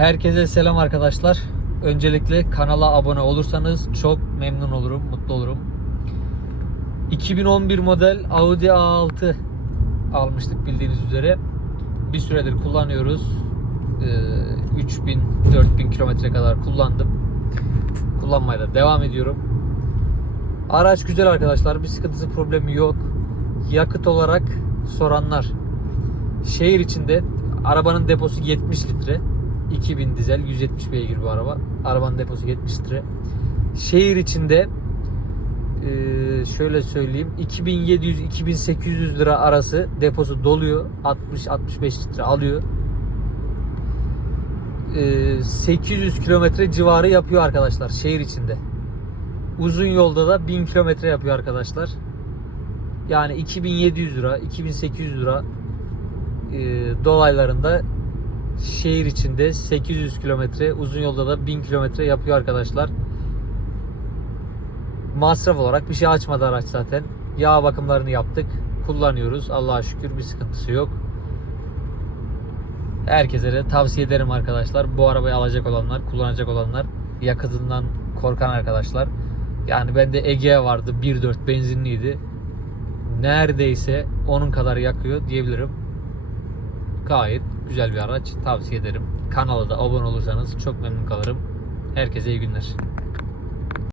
Herkese selam arkadaşlar. Öncelikle kanala abone olursanız çok memnun olurum, mutlu olurum. 2011 model Audi A6 almıştık bildiğiniz üzere. Bir süredir kullanıyoruz. Ee, 3000 4000 kilometre kadar kullandım. Kullanmaya da devam ediyorum. Araç güzel arkadaşlar. Bir sıkıntısı problemi yok. Yakıt olarak soranlar. Şehir içinde arabanın deposu 70 litre. 2000 dizel 170 beygir bir araba. Arabanın deposu 70 litre. Şehir içinde eee, şöyle söyleyeyim 2700-2800 lira arası deposu doluyor. 60-65 litre alıyor. Eee, 800 kilometre civarı yapıyor arkadaşlar şehir içinde. Uzun yolda da 1000 kilometre yapıyor arkadaşlar. Yani 2700 lira, 2800 lira eee, dolaylarında şehir içinde 800 kilometre, uzun yolda da 1000 kilometre yapıyor arkadaşlar. Masraf olarak bir şey açmadı araç zaten. Yağ bakımlarını yaptık. Kullanıyoruz. Allah'a şükür bir sıkıntısı yok. Herkese de tavsiye ederim arkadaşlar. Bu arabayı alacak olanlar, kullanacak olanlar, yakıtından korkan arkadaşlar. Yani bende Egea vardı 1.4 benzinliydi. Neredeyse onun kadar yakıyor diyebilirim. Gayet güzel bir araç. Tavsiye ederim. Kanala da abone olursanız çok memnun kalırım. Herkese iyi günler.